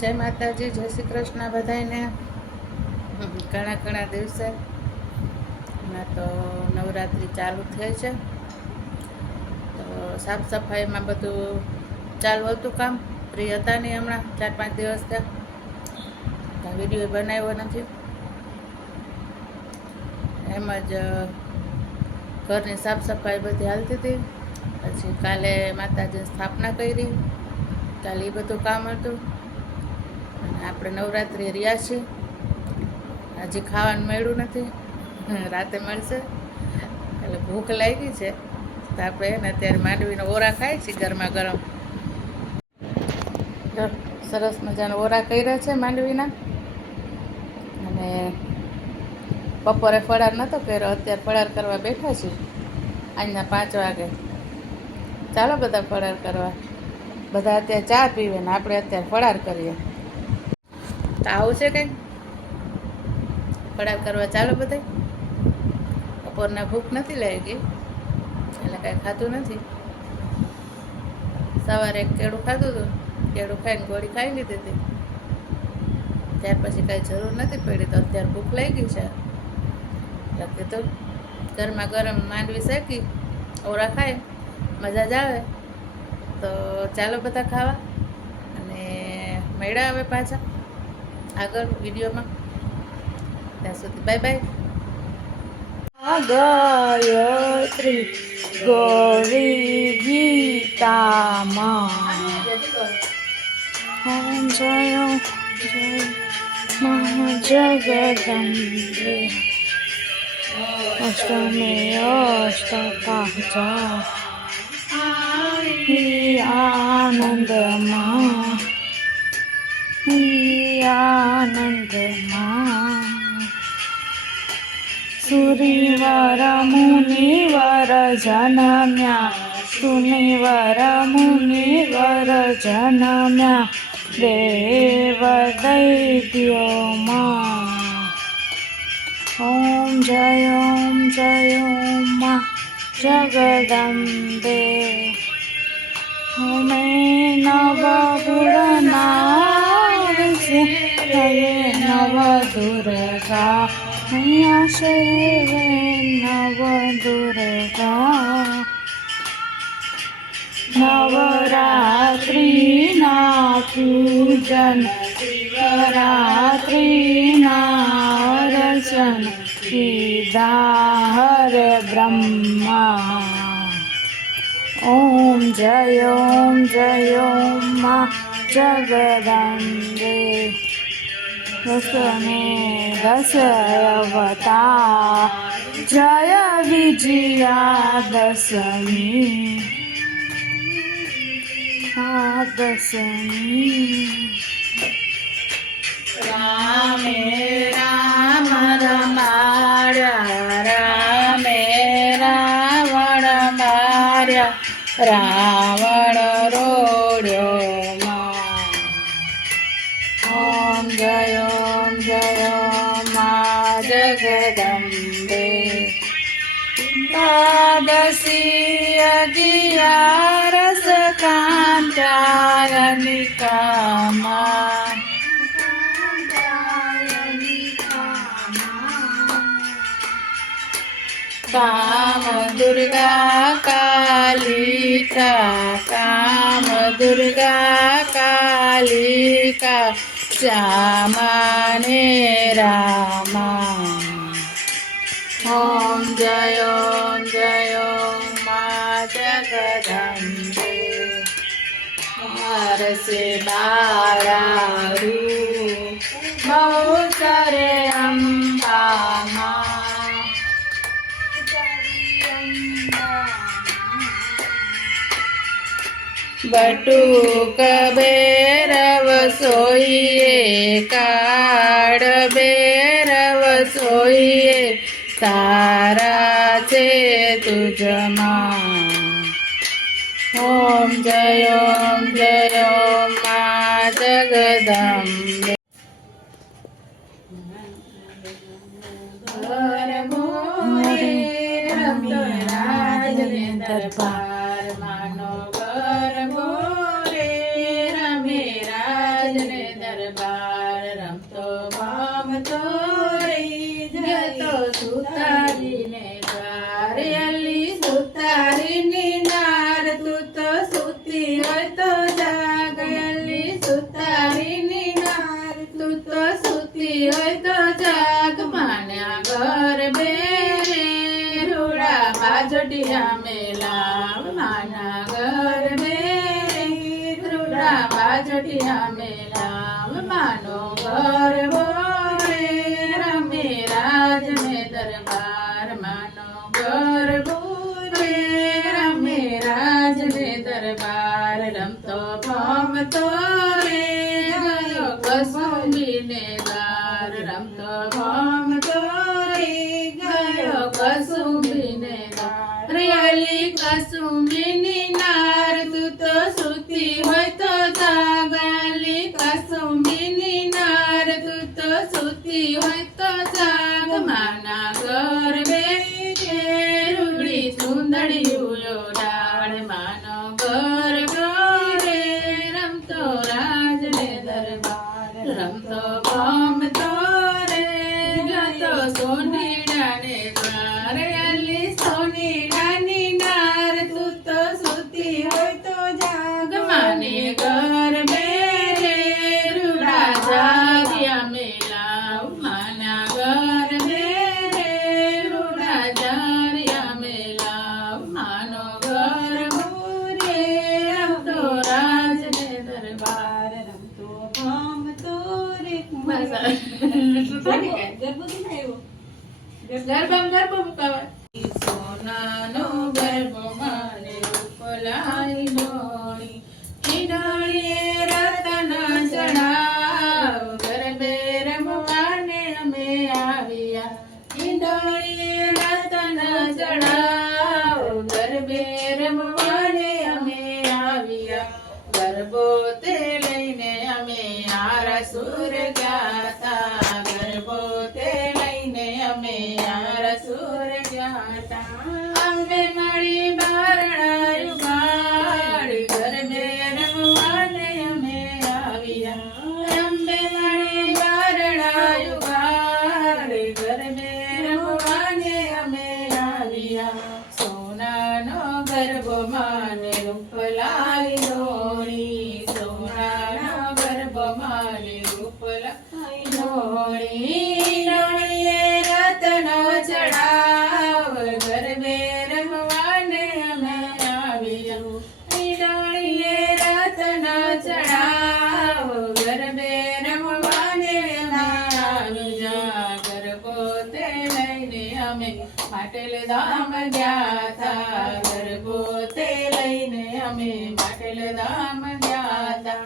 જય માતાજી, જય શ્રી કૃષ્ણ બધાને. ઘણા દિવસે હમણાં તો નવરાત્રિ ચાલુ થઈ છે, તો સાફ સફાઈમાં બધું ચાલુ હતું કામ. ફ્રી હતા નહીં હમણાં 4-5 દિવસ ત્યાં વિડીયો બનાવ્યો નથી. એમ જ ઘરની સાફ સફાઈ બધી હાલતી હતી. પછી કાલે માતાજીની સ્થાપના કરી, કાલે એ બધું કામ હતું. અને આપણે નવરાત્રિ રહ્યા છીએ, હજી ખાવાનું મળ્યું નથી, રાતે મળશે. એટલે ભૂખ લાગી છે તો આપણે એને અત્યારે માંડવીનો ઓરા ખાઈ છીએ ગરમા ગરમ. સરસ મજાના ઓરા કર્યા છે માંડવીના. અને બપોરે ફળાર નહોતો કર્યો, અત્યારે ફળાર કરવા બેઠા છીએ આજના 5 વાગે. ચાલો બધા ફળાર કરવા. બધા અત્યારે ચા પીવે ને આપણે અત્યારે ફળાર કરીએ. તો આવું છે કંઈ ફળાર કરવા ચાલો બધા. બપોરના ભૂખ નથી લાગી એટલે કાંઈ ખાધું નથી. સવારે એક કેળું ખાધું હતું, કેળું ખાઈને ગોળી ખાઈ લીધી હતી. ત્યાર પછી કાંઈ જરૂર નથી પડી, તો અત્યારે ભૂખ લાગી છે એટલે કીધું ગરમા ગરમ માંડવી શેકી ઓરા ખાય મજા જ આવે. તો ચાલો બધા ખાવા. અને મળ્યા આવે પાછા આગળ વિડીયોમાં. ત્યાં સુધી બાય બાય. ગાયત્રી ગૌરી ગીતામાં ઓમ જય મહાજગદંબે અષ્ટમી અષ્ટકા આનંદમાં સુરીવર મુનિવર જનમ્યા, સુનિવર મુનિવર જનમ્યા દેવ દૈત્યોમાં. ઓમ જય મા જગદંબે. ઓમે નવ પુરનાશે હરે નવ દુર્ગા, અહીંયા શિવે નવ દુર્ગા. નવરાત્રિના પૂજન, નવરાત્રિના રચન કીધા હરે બ્રહ્મા. ઓમ જય મા જગદંબે. દસમે દસ અવતાર, જય વિજયા દશમી. દશમી રામે રામ રમાડ્યા, રામે રાવણ માર્યા, રાવણ રોડ્યો માં. ઓમ જય મા જગદંબે. દ્વાદશી અગિયારસ કાંચાયનિકામાં. કામ દુર્ગા કાલિકા, કામ દુર્ગા કાલિકા, શ્યામાને રામા. ઓમ જય મા જગદંબે. હરસે બારારૂ બહુ કરે અંબામાં. બટુક બેરવ સોઈએ, કાળ બેરવ સોઈએ, તારા છે તુજમાં. ઓમ જય મા જગદંબે. દરબાર માનો ગરબો રે રમે રાજને દરબાર. ના બાજોટિયા મેલા માનો ગરબો રે રમે રાજ ને દરબાર માનો ગરબો રે રમે રાજ ને દરબાર રમતો ભમતો રે ગયો કસુંબી ને દાર રમતો ભમતો રે ગયો કસુંબી ને દાર રેલી કસુંબીની નાર તું તો સુતી હોય તો જાગલી કસુંબીની નાર તું તો સુતી હોય તો જાગ માના ગરબે રૂડી સુંદડિયું ડાળ માનો ગરબો રે રમતો રાજ ને દરબાર રમતો ભમતો રે ગતો સોનીડા ને દ્વાર અલી સોનીડાની નાર તું તો સુતી હોય તો જાગ માને ગરબે રે રૂડા જાગ્યા મેલા માના ગરબે રે રૂડા જાગ્યા મેલા માનો ગરબો રે રમતો રાજ ને દરબાર રમતો ભમતો રે ગરબો મુકાવા સોનાનો ગરબો માને રૂપલાઈ ડોળી ઈડોળીએ રતન ચડાવ ગરબે રમવાને અમે આવ્યા ઈડોળીએ રતન ચડાવ ગરબે રમવાને અમે આવ્યા ગરબો તે લઈને અમે આરસુર ગાતા ગરબો તે લઈને અમે આરસુર ગાતા અમે મળી બારણાયું બાળ ગરબે રમવાને અમે આવ્યા અમે મળી બારણાયું બાળ ગરબે રમવાને અમે આવ્યા સોનાનો ગરબો માને રૂપલાઈ ડોળી સોનાનો ગરબો માને રૂપલાઈ ડોળી ડોળીએ રતનો ચડાવ ગરબે રમવાને અમે આવ્યા ડોળીએ રતનો ચડાવ ગરબે રમવાને અમે આવ્યા ગરબો તે લઈને અમે પાટેલ ધામ ગયા તા ગરબો તે લઈને અમે પાટેલ ધામ ગયા તા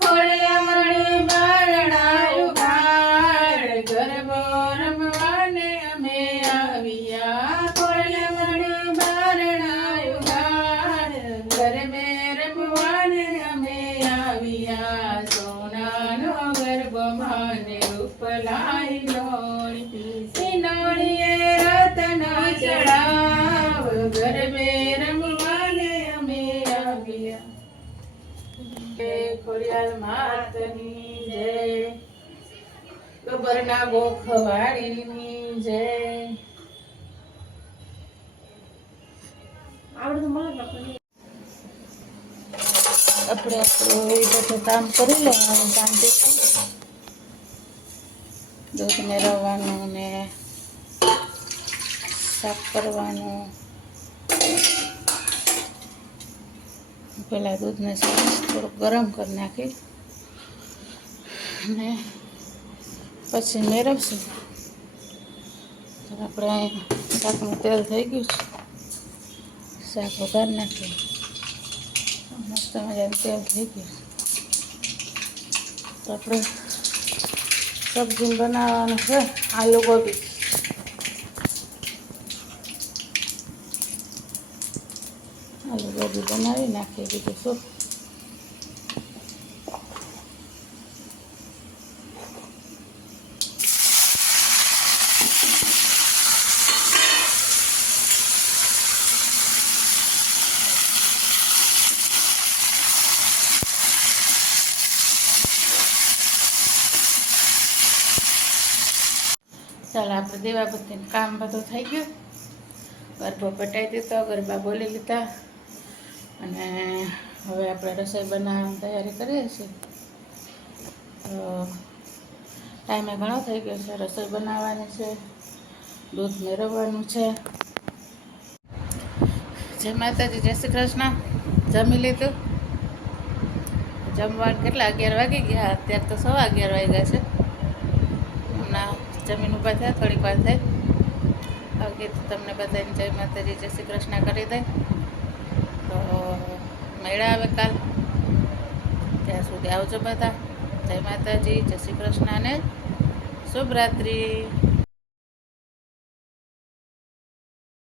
ખોડિયા મળી બારણાયું બાળ ગરબો રમવાને અમે આવ્યા ખોડિયા મળી બારણાયું બાળ ગરબે રમવાને અમે આવ્યા સોનાનો ગરબો માને રૂપલાઈ ડોળી સિનોળીએ રતન ચડાવ ગરબે રમવાને અમે આવ્યા જય ખોડિયાર માતની જય ગબરના ગોખવાડીની જય આપણે આપણું એ બધું કામ કરી લેવાનું શાંતિથી દૂધ મેળવવાનું ને સાફ કરવાનું પહેલાં દૂધને થોડુંક ગરમ કરી નાખી અને પછી મેળવશું તો આપણે અહીંયા શાકનું તેલ થઈ ગયું છે શાક વઘારી નાખીએ મસ્ત મજાનું તેલ થઈ ગયું તો આપણે સબ્જી બનાવવાનું છે આલુ ગોબી આલુ ગોબી બનાવી નાખીએ બીજું શું ચાલો આપણે દીવાબત્તીનું કામ બધું થઈ ગયું ગરબો પટાઈ દીધો ગરબા બોલી લીધા અને હવે આપણે રસોઈ બનાવવાની તૈયારી કરીએ છીએ તો ટાઈમે ઘણો થઈ ગયો છે રસોઈ બનાવવાની છે દૂધ મેળવવાનું છે જય માતાજી જય શ્રી કૃષ્ણ જમી લીધું જમવાનું કેટલા 11 વાગી ગયા, અત્યારે તો 11:15 વાગ્યા છે. હમણાં જમીન ઊભા થયા, થોડીક વાર થઈ. હવે તમને બધાને જય માતાજી, જય શ્રી કૃષ્ણ કરી દે. તો મળ્યા હવે કાલ, ત્યાં સુધી આવજો બધા. જય માતાજી, જય શ્રી કૃષ્ણ અને શુભ રાત્રિ.